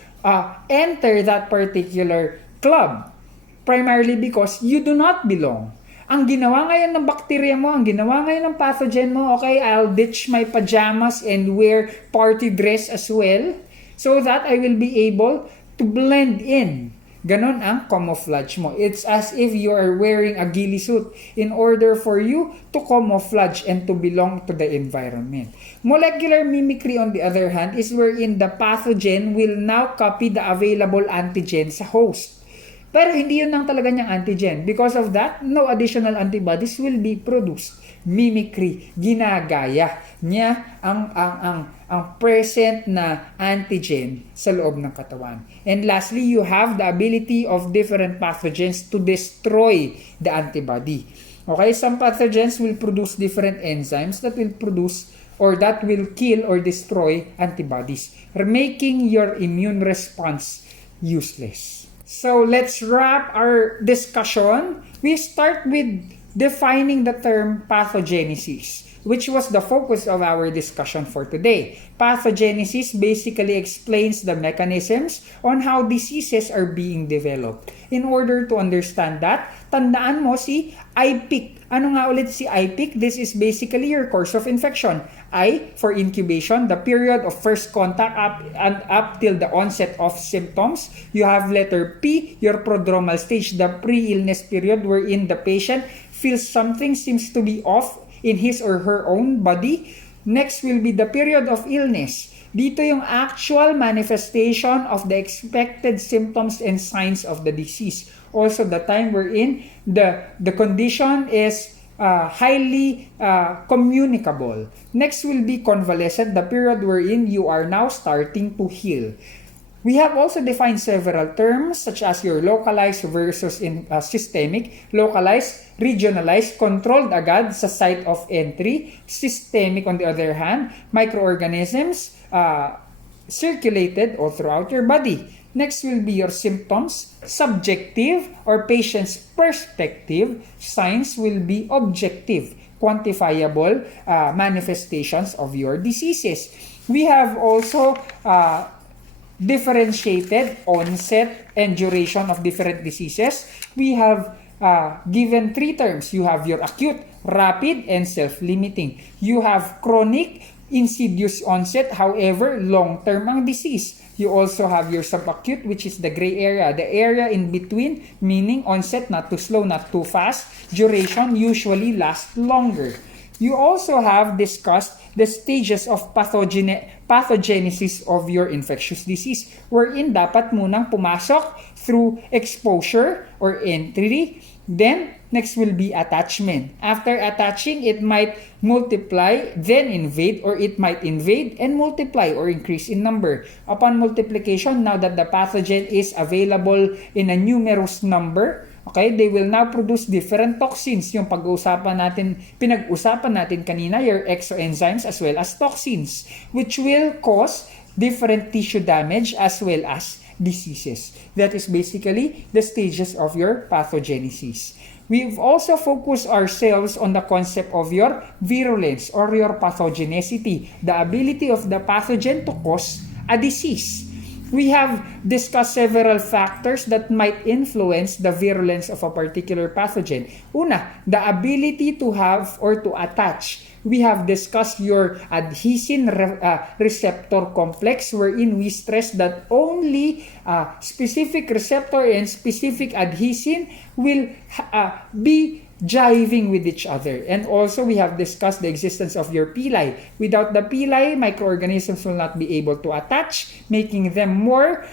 enter that particular club, primarily because you do not belong. Ang ginawa ngayon ng bacteria mo, ang ginawa ngayon ng pathogen mo, okay, I'll ditch my pajamas and wear party dress as well, so that I will be able to blend in. Ganon ang camouflage mo. It's as if you are wearing a ghillie suit in order for you to camouflage and to belong to the environment. Molecular mimicry, on the other hand, is wherein the pathogen will now copy the available antigen sa host. Pero hindi yun lang talaga niyang antigen. Because of that, no additional antibodies will be produced. Mimicry, ginagaya niya ang present na antigen sa loob ng katawan. And lastly, you have the ability of different pathogens to destroy the antibody. Okay, some pathogens will produce different enzymes that will produce or that will kill or destroy antibodies, making your immune response useless. So let's wrap our discussion. We start with defining the term pathogenesis, which was the focus of our discussion for today. Pathogenesis basically explains the mechanisms on how diseases are being developed. In order to understand that, tandaan mo si IPIC. Ano nga ulit si IPIC? This is basically your course of infection. I for incubation, the period of first contact up till the onset of symptoms. You have letter P, your prodromal stage, the pre-illness period wherein the patient feels something seems to be off in his or her own body. Next will be the period of illness. Dito yung actual manifestation of the expected symptoms and signs of the disease. Also the time wherein the condition is highly communicable. Next will be convalescent, the period wherein you are now starting to heal. We have also defined several terms such as your localized versus systemic. Localized, regionalized, controlled agad sa site of entry. Systemic on the other hand, microorganisms circulated all throughout your body. Next will be your symptoms, subjective or patient's perspective. Signs will be objective, quantifiable manifestations of your diseases. We have also differentiated onset and duration of different diseases. We have given 3 terms. You have your acute, rapid, and self-limiting. You have chronic, insidious onset, however, long-term ang disease. You also have your subacute, which is the gray area, the area in between, meaning onset not too slow, not too fast, duration usually lasts longer. You also have discussed the stages of pathogenesis of your infectious disease, wherein dapat munang pumasok through exposure or entry. Then, next will be attachment. After attaching, it might multiply, then invade, or it might invade and multiply or increase in number. Upon multiplication, now that the pathogen is available in a numerous number, okay, they will now produce different toxins. Yung pinag-usapan natin kanina, your exoenzymes as well as toxins, which will cause different tissue damage as well as diseases. That is basically the stages of your pathogenesis. We've also focused ourselves on the concept of your virulence or your pathogenicity, the ability of the pathogen to cause a disease. We have discussed several factors that might influence the virulence of a particular pathogen. Una, the ability to have or to attach. We have discussed your adhesin receptor complex, wherein we stress that only specific receptor and specific adhesin will be jiving with each other. And also, we have discussed the existence of your pili. Without the pili, microorganisms will not be able to attach, making them more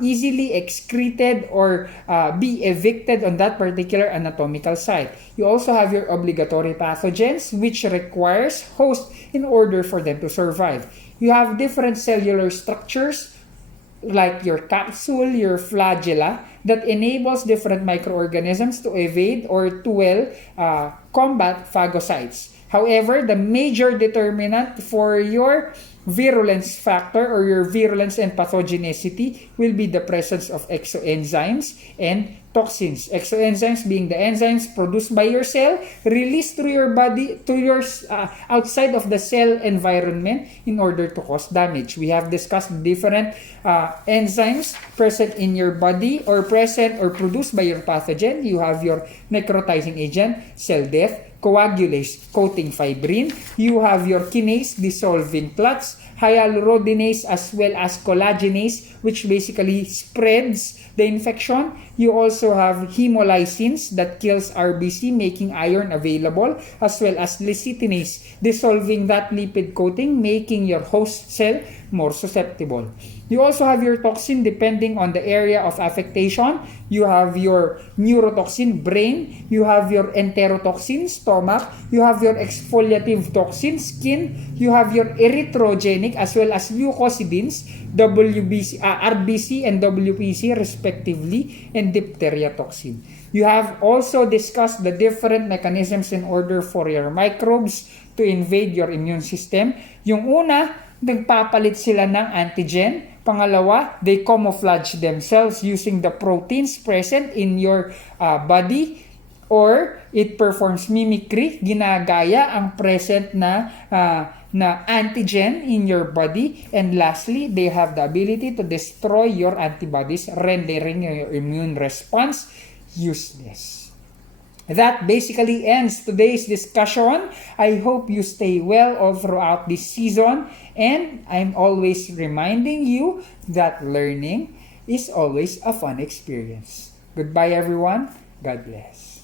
easily excreted or be evicted on that particular anatomical site. You also have your obligatory pathogens, which requires host in order for them to survive. You have different cellular structures, like your capsule, your flagella, that enables different microorganisms to evade or to combat phagocytes. However, the major determinant for your virulence factor or your virulence and pathogenicity will be the presence of exoenzymes and toxins. Exoenzymes being the enzymes produced by your cell, released through your body to your outside of the cell environment in order to cause damage. We have discussed different enzymes present in your body or present or produced by your pathogen. You have your necrotizing agent, cell death, coagulase, coating fibrin. You have your kinase, dissolving clots, hyaluronidase as well as collagenase, which basically spreads the infection. You also have hemolysins that kills RBC, making iron available, as well as lecithinase, dissolving that lipid coating, making your host cell more susceptible. You also have your toxin depending on the area of affectation. You have your neurotoxin, brain. You have your enterotoxin, stomach. You have your exfoliative toxin, skin. You have your erythrogenic as well as leucocidins, RBC and WPC respectively, and diphtheria toxin. You have also discussed the different mechanisms in order for your microbes to invade your immune system. Yung una, nagpapalit sila ng antigen. Pangalawa, they camouflage themselves using the proteins present in your body, or it performs mimicry, ginagaya ang present na antigen in your body. And lastly, they have the ability to destroy your antibodies, rendering your immune response useless. That basically ends today's discussion. I hope you stay well all throughout this season, and I'm always reminding you that learning is always a fun experience. Goodbye, everyone. God bless.